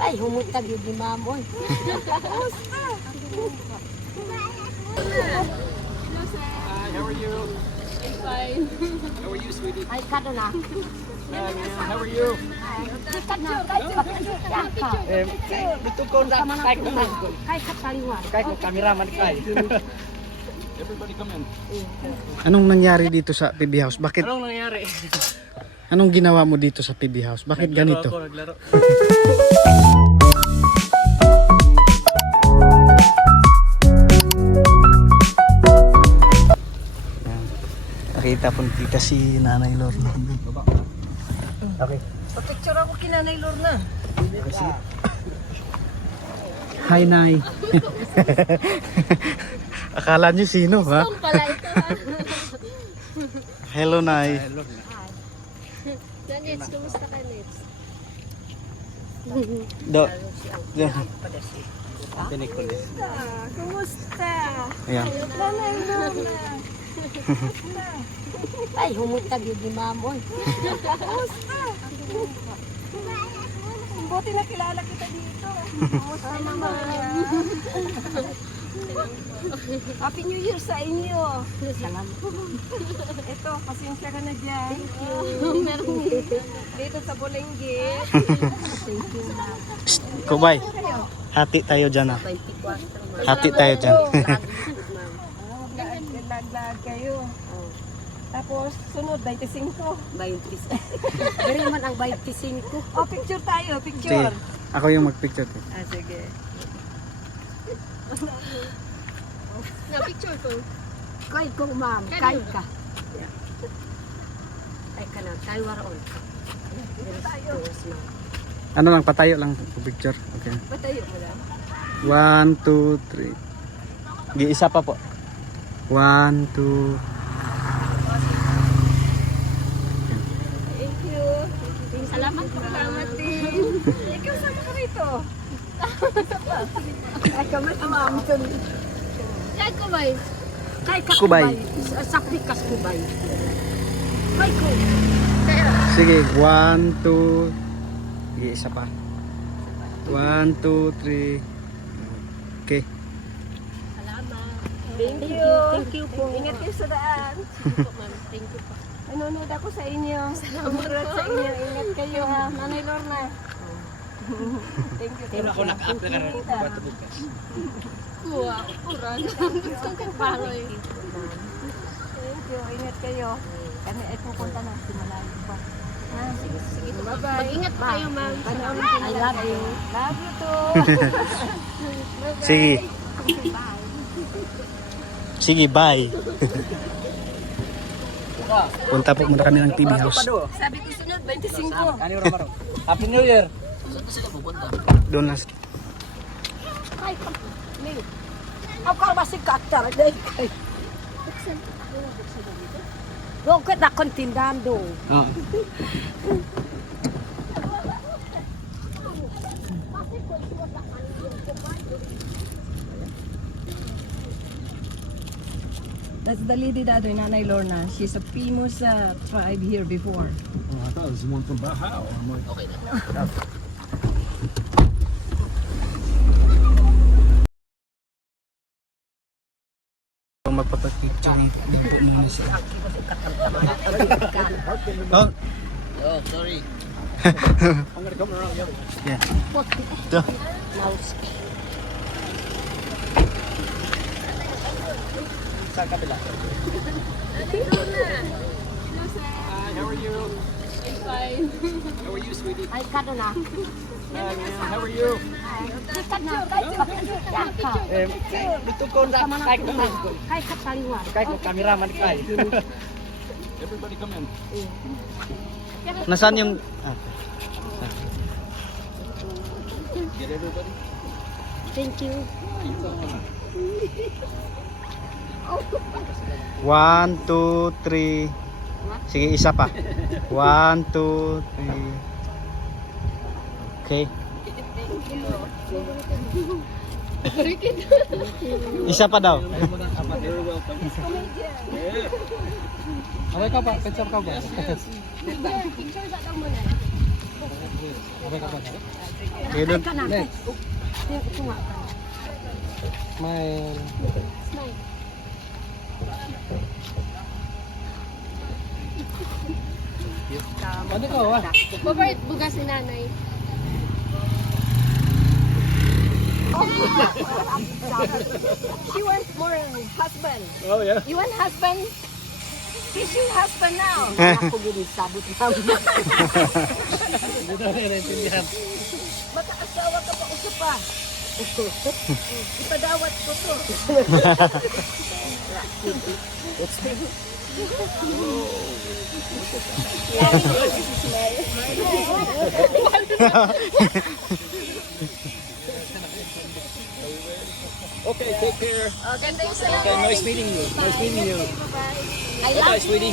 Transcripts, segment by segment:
Ay, humutag yun ni Mamoy. Kumusta? Hello, sir. Hi, how are you? I'm fine. How are you, sweetie? Ay, kado na. Hi, man. How are you? Sikat na, kahit Dito ko na kahit kataliwan. kay ko cameraman kay. Everybody come in. Anong nangyari dito sa PB House? Bakit? Anong nangyari? Anong ginawa mo dito sa PB House? Bakit ganito? Naglaro. Yan. Nakita po kita si Nanay Lorna. Okay. Pa-picture ako kina Nanay Lorna. Hi, Nay. Akala niyo sino, ha? Ang pala ito. Hello, Nay. Janets, kumusta ka, Nets? Do. Do. Kumusta? Ayan. Nanay Lorna. Ay, humutag yun ni Mamoy. Kumusta? Buti na kilala kita dito. Kumusta naman? Happy New Year sa inyo. Salamat. Ito, pasensya ka na dyan. Meron Dito sa Bolengge. Kubay. Hati tayo dyan, ha? 24. Hati tayo dyan. Lag-lag kayo. Tapos, sunod, 25. 25. Dari man ang 25. Oh, picture tayo, Sige. picture. Ako yung mag-picture. Ah, sige. Na-picture ko. Kay ko, ma'am. Kay ka. Kay ka na. Kay waraon. Tayo. Ano lang, patayo lang. Picture. Okay. Patayo mo lang. 1, 2, 3. Gi-isa pa po. 1, 2. Thank you. Salamat po. Salamat din. Ikaw, sama ka rito. Ay, kamay sa ma'am. Yan ko ba? Kay ka Kubay. Sapikas kubay. Kay ko. Sige, 1, 2. Gi-isa pa. 1, 2, 3. Okay. Salamat. Thank you. Thank you po. Ingat kayo sa daan. Thank you, ma'am. Thank you po. Nanonood ako sa inyo. Salamat sa inyo. Ingat kayo ha. Nanay Lorna. Thank you. Thank you. Naka-up na rin. Kuha. Kurang. Gusto kong paloy. Thank you. Ingat kayo. Kami ay pupunta na. Simalayo pa. Ha? Sige po. Bye-bye. Mag-ingat po kayo, ma'am. Panoorin I ko lang love kayo. you. Love you too. Bye-bye. Sige. Sige, bye. Punta po muna kami ng PB House. Sabi ko sunod, 25. Happy New Year! Doon lang. Kay ka. Ako ba si Katar? Dahil kay. Doon ka na kontindahan doon. That's the lady Dadoy, Nanay Lorna. She's a famous tribe here before. Oh, I thought it was the one from Bahao. I'm like, okay. Magpapapicture ng po muna sila. Oh, Oh, sorry. I'm gonna come around the other way. yeah. Ito. Mouse. Sa kabila. Hello, sir. Hi, how are you? I'm fine. How are you, sweetie? Ay, kado na. Hi, man. How are you? Sikat na, kahit ka. Dito ko na Kahit kataliwan. kay ko cameraman kay. Everybody come in. Nasaan yung... Get everybody. Thank you. 1, 2, 3. Sige, isa pa. 1, 2, 3. Okay. Isa pa daw. You're welcome. Okay ka ba? Picture ka ba? Picture ba daw muna? Kaya doon. Ka natin. Ito nga. Smile. Smile. Ano ka, wa? Favorite bugas ni nanay. She wants more husband. Oh, yeah. You want husband? He's your husband now. Ako ginisabot namin. Hindi na naiintindihan. Maka-asawa ka pa usap pa. Ipadawat ko to. Okay, take care. Okay, thanks a lot. Okay, nice meeting you. Nice meeting you. I Bye, love sweetie.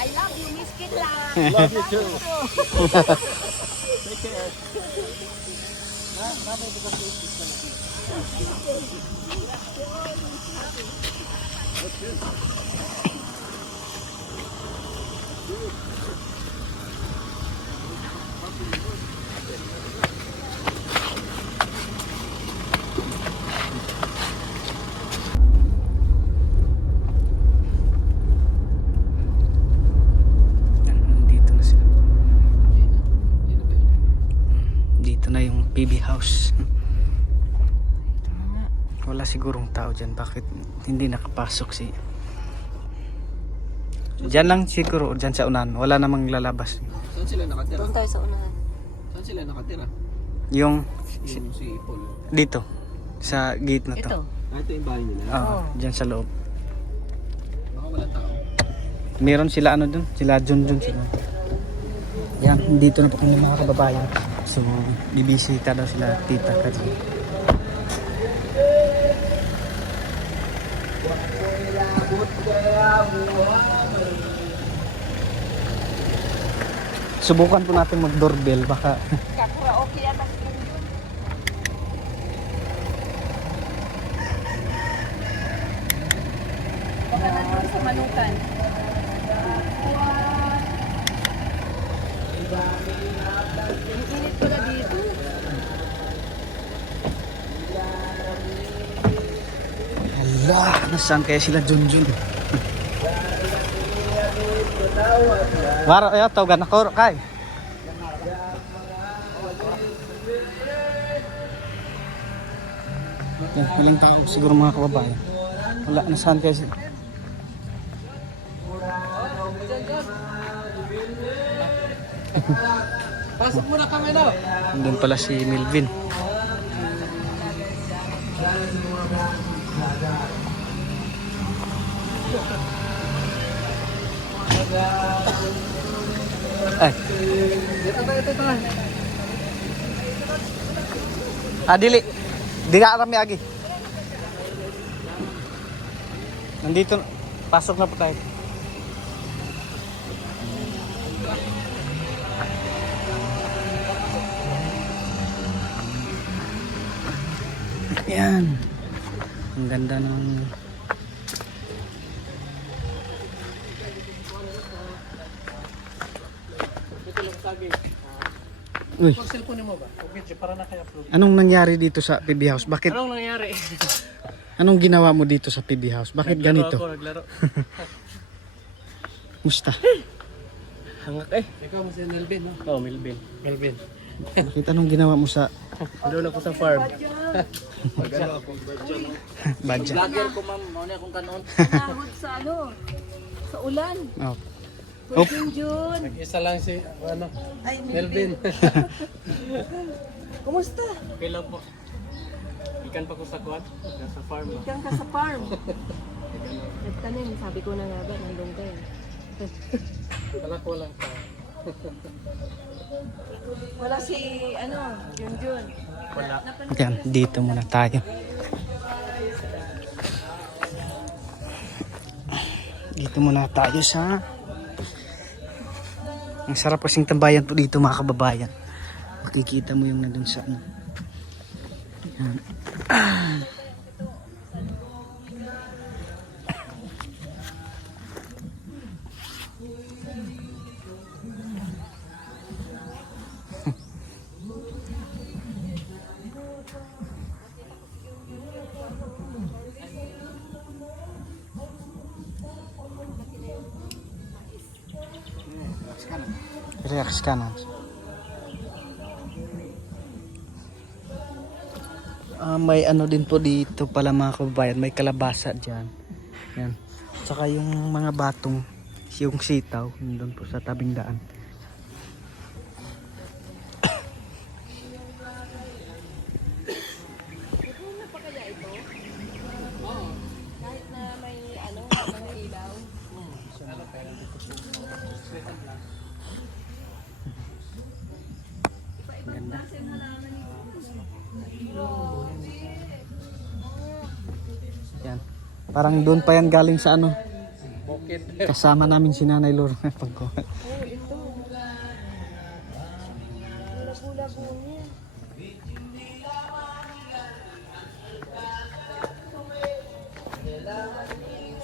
I love you, Miss Kidla. Love you too. Take care. Dito na sila. Dito na yung PB house. Wala sigurong tao dyan. Bakit hindi nakapasok si... Dyan lang siguro, dyan sa unahan. Wala namang lalabas. Saan sila nakatira? Doon tayo sa unahan. Saan sila nakatira? Yung Yung si Paul. dito, sa gate na to. Ito. Ah, ito yung bahay nila. Oo, dyan sa loob. Baka walang tao. Meron sila ano dun, sila Junjun sila. Yan, dito na po kami mga kababayan. So, bibisita daw sila tita kasi. Subukan po natin mag-doorbell baka Kapura okay yan. Baka nandun sa manukan. Ang init pala dito. hala, nasaan kaya sila Junjun? Waro ayo tawagan ako kay. Yan, walang tao siguro mga kababayan. Wala, nasaan kaya sila? Pasok muna kami daw. Nandun pala si Melvin. Ay. Dili. Di ka arami agi. Nandito. Pasok na po tayo. Yan. Ang ganda ng... Uy, Cellphone mo ba? O video para na kaya upload. anong nangyari dito sa PB House? Bakit? Anong nangyari? Anong ginawa mo dito sa PB House? Bakit ganito? Naglaro. Musta? Hangak eh. Ikaw mo si Melvin, no? Oo, Melvin. Melvin. Bakit anong ginawa mo sa Doon ako sa farm. badya? Vlogger ko, ma'am. Mauna akong kanon. Nahod sa ano? Sa ulan. Oh. Pwedeng June. Nag-isa lang si, Melvin. Kumusta? Okay lang po. Ikan pa ko sa kuwan. Nasa farm. Ikan ka sa farm. Nagtanim, sabi ko na nga ba, nandun kayo. Wala ko lang pa. Wala si, ano, Jun. Wala. Yan, dito muna tayo. Dito muna tayo sa... Ang sarap kasing tambayan po dito mga kababayan. Makikita mo yung nandun sa ano. Yan. Reax kanan. May ano din po dito pala mga kababayan, may kalabasa dyan. Yan. Saka yung mga batong, yung sitaw, doon po sa tabing daan. Kahit na may ano, may ilaw. Ganda. Yan. Parang doon pa yan galing sa ano. Bukit. Kasama namin si Nanay Lorna pagkuha. Oh, ito. Bula-bula niya.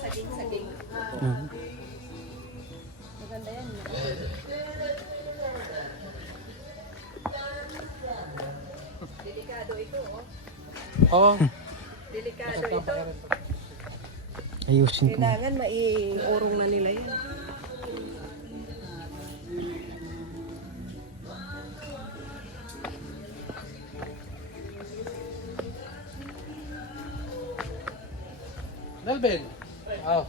Saging-saging. Maganda yan. Delikado ito, oh. Oo. Delikado ito. Ayusin ko. Kailangan maiurong na nila yan. Nelvin. Oh.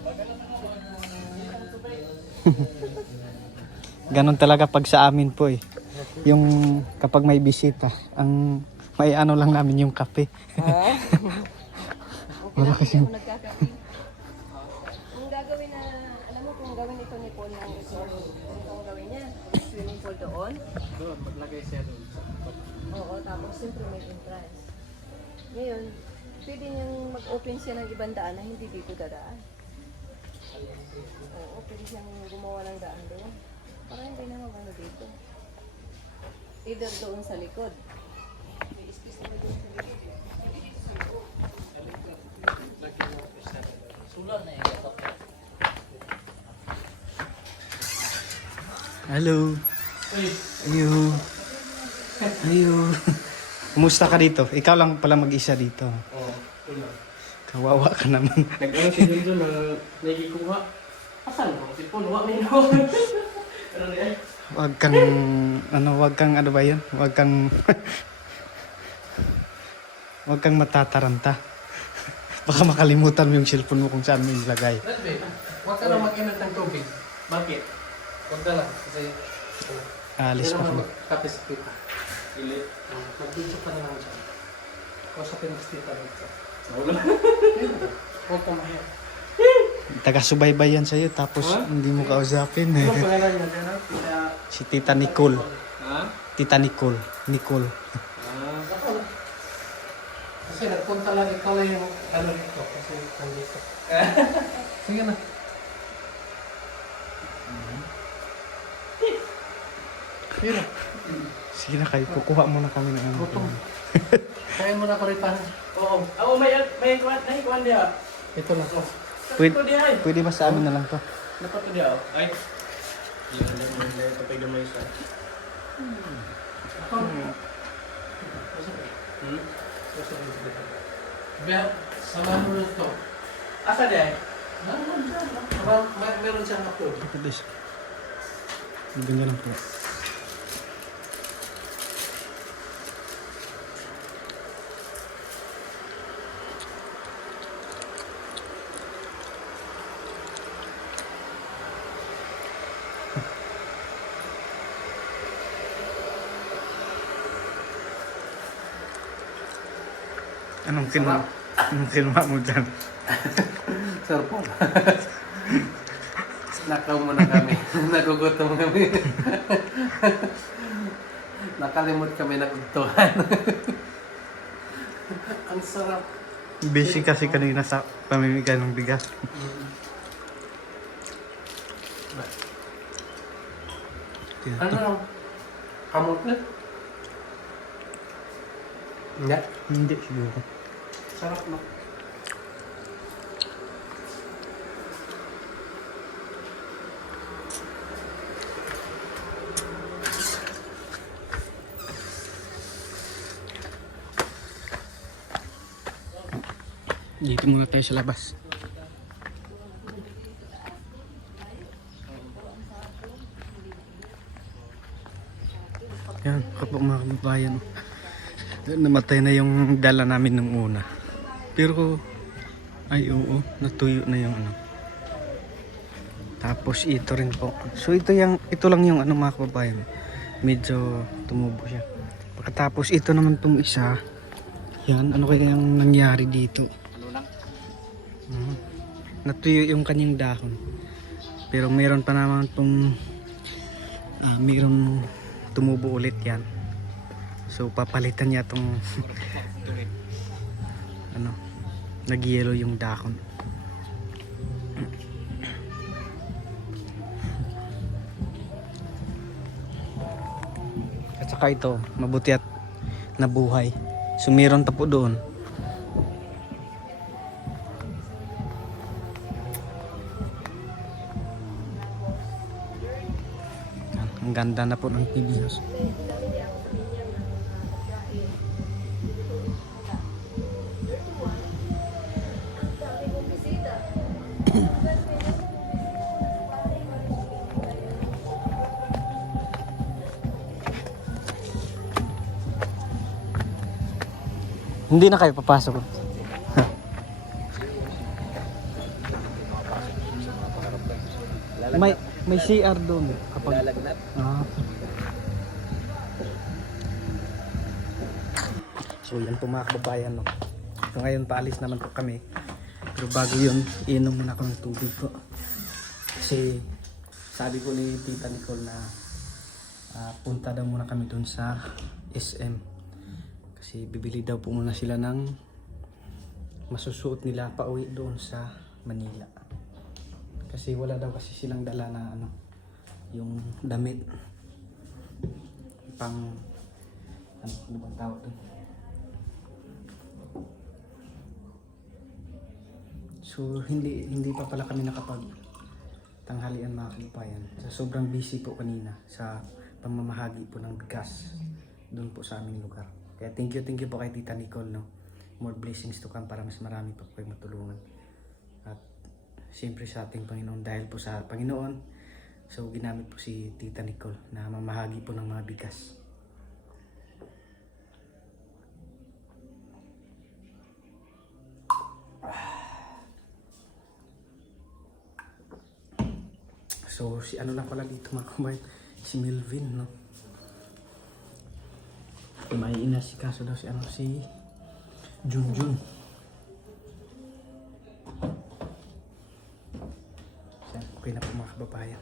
Ganon talaga pag sa amin po eh. Yung kapag may bisita, ang may ano lang namin yung kape. Wala kasi. Kung nagkakape. Kung gagawin na, alam mo kung gawin ito ni Paul ng resort, ito ang gawin niya. Swimming pool doon. Doon, maglagay siya doon. Oo, tapos siyempre may entrance. Ngayon, pwede niyang mag-open siya ng ibang daan na hindi dito dadaan. Oo, pwede siyang gumawa ng daan doon. Para hindi na magano dito. Either doon sa likod. May space na doon sa likod. Hello. Ayo. Ayo. Kumusta ka dito? Ikaw lang pala mag-isa dito. Oo. Kawawa ka naman. Nag-ano si Junjun na nagikuha. Asan mo? Si Paul, wak may nawa. Ano na yan? Wag kang ano ba 'yun? Wag kang Wag kang matataranta. Baka makalimutan mo yung cellphone mo kung saan mo ilagay. Nelvin, huwag ka na mag-inat ng tubig. Bakit? Huwag ka lang. Kasi Alis pa kami. Kapis kita. Ilit. Mag-video ka na lang siya. Kausapin mo si tita dito. Huwag ka mahiya. Taga-subaybay yan sa'yo tapos hindi mo kausapin. Ano pangalan niya dyan? Tita... Si Tita Nicole. Ha? Tita Nicole. Nicole. Ako. Kasi nagpunta lang ikaw lang yung ano dito. Kasi nandito. Sige na. Sige na. Sige na kayo, kukuha muna kami ng ano. Gutom. Kaya mo na kuritan. Oo. Ako may kuwan dia. Ito na. Pwede, Ito dia ay. pwede ba sa amin na lang to? Dapat to dia. Ay. Yan lang tapay gamay sa. Bel, samahan mo na ito. Asa dia? Meron siyang upload. Ito this. Ganyan lang po. Anong kinuha mo dyan? Sir Paul. Nakaw mo na kami. Nagugutom kami. Nakalimot kami ng ugtuhan. Ang sarap. Busy kasi kanina sa pamimigay ng bigas. Ano lang? Kamot na? Hindi. Hindi siguro. Sarap no? Dito muna tayo sa labas. Yan, kapag mga kababayan. Namatay na yung dala namin nung una. Pero, ay oo, natuyo na yung ano. Tapos ito rin po. So ito lang yung ano mga kababayan. Medyo tumubo siya. Pagkatapos ito naman tong isa. Yan, ano kaya yung nangyari dito? Natuyo yung kanyang dahon. Pero meron pa naman tong meron tumubo ulit yan. So papalitan niya tong ano, nag-yellow yung dahon. At saka ito, mabuti at nabuhay. So meron pa po doon. Ang ganda na po ng Pilipinas. Hindi na kayo papasok. may CR doon kapag Lalagnat. So yan po mga kababayan, no. So ngayon paalis naman po kami. Pero bago yun, inom muna ako ng tubig po. Kasi sabi ko ni Tita Nicole na punta daw muna kami doon sa SM. Kasi bibili daw po muna sila ng masusuot nila pauwi doon sa Manila. Kasi wala daw kasi silang dala na ano, yung damit pang ano bang tawag doon. So hindi pa pala kami nakapag tanghalian mga kababayan. So, sobrang busy po kanina sa pamamahagi po ng bigas doon po sa aming lugar. Kaya thank you po kay Tita Nicole, no. More blessings to come para mas marami pa po kayo matulungan. At siyempre sa ating Panginoon, dahil po sa Panginoon, so ginamit po si Tita Nicole na mamahagi po ng mga bigas. So si ano lang pala dito mga kababayan, si Melvin, no. May inasikaso daw si ano, si Junjun. Okay na po mga kababayan.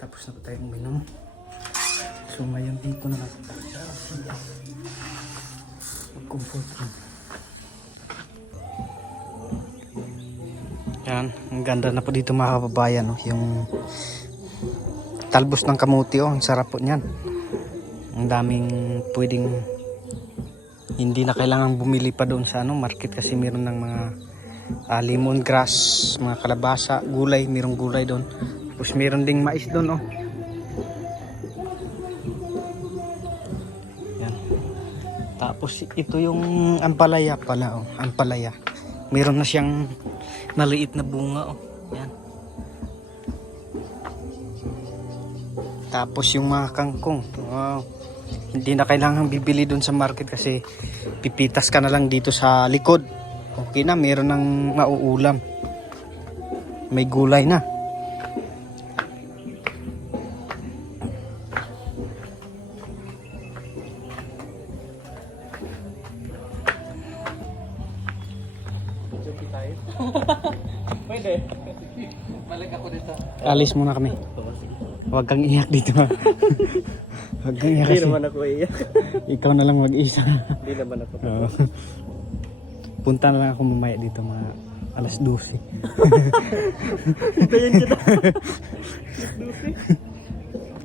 Tapos na po tayong uminom. So ngayon dito na lang tayo sa siya. Mag-comfort room. Yan, ang ganda na po dito mga kababayan, no? Yung talbos ng kamuti, oh, ang sarap po niyan. Ang daming pwedeng, hindi na kailangan bumili pa doon sa ano, market kasi meron ng mga lemongrass, mga kalabasa, gulay, merong gulay doon. Tapos meron ding mais doon, oh. Yan. Tapos ito yung ampalaya pala, oh, ampalaya. Meron na siyang maliit na bunga, oh. Yan. Tapos yung mga kangkong, wow. Hindi na kailangan bibili doon sa market kasi pipitas ka na lang dito sa likod. Okay na, meron ng mauulam. May gulay na. Pwede. Balik ako dito. Alis muna kami. Huwag kang iyak dito. Huwag kang iyak kasi. Hindi naman ako iyak. Ikaw na lang mag-isa. Hindi naman ako. Oo. Punta na lang ako mamaya dito mga alas 12. Hintayin kita.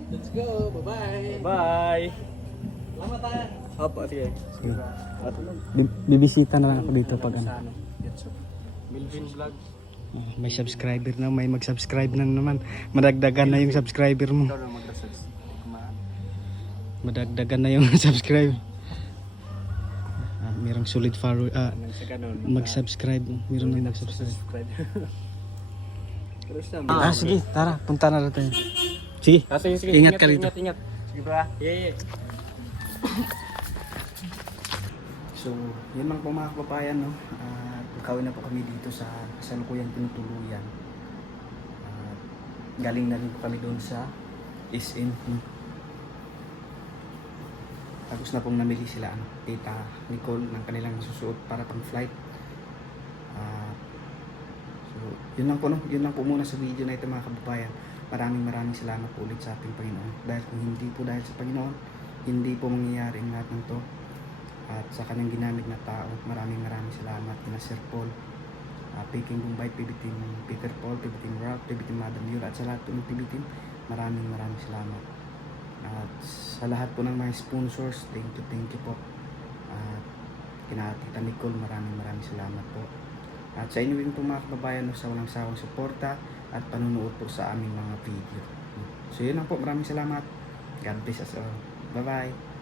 Let's go. Bye-bye. Bye. Salamat tayo. Opo, sige. Bibisita na lang ako dito pag ano. Melvin Vlog. May subscriber na, may mag-subscribe na naman. Madagdagan na yung subscriber mo. Ikaw na mag-subscribe. Madagdagan na yung subscribe. Merong solid follower. Mag-subscribe. Meron na mag-subscribe. Sige, tara. Punta na rin tayo. Sige. Sige. Ingat ka rito. Ingat. Sige bra. Yeah. So, yun lang po mga kababayan, no? Nakawin na po kami dito sa kasalukuyang tinutuluyan. Galing na rin po kami doon sa SM. Tapos na pong namili sila, Tita Nicole, ng kanilang susuot para pang flight. So, yun lang po, no? Yun lang po muna sa video na ito mga kababayan. Maraming salamat po ulit sa ating Panginoon. Dahil kung hindi po dahil sa Panginoon, hindi po mangyayari ang lahat ng to. At sa kanyang ginamit na tao, maraming salamat kina Sir Paul, Peking Bombay, PB Team Peter Paul, PB Team Rock, PB Team Madam Yura, at sa lahat po ng PB Team, maraming salamat. At sa lahat po ng mga sponsors, thank you po. At kina Tita Nicole, maraming salamat po. At sa inyo rin po mga kababayan, sa walang sawang suporta at panunood po sa aming mga video. So yun lang po, maraming salamat. God bless us all. Bye bye.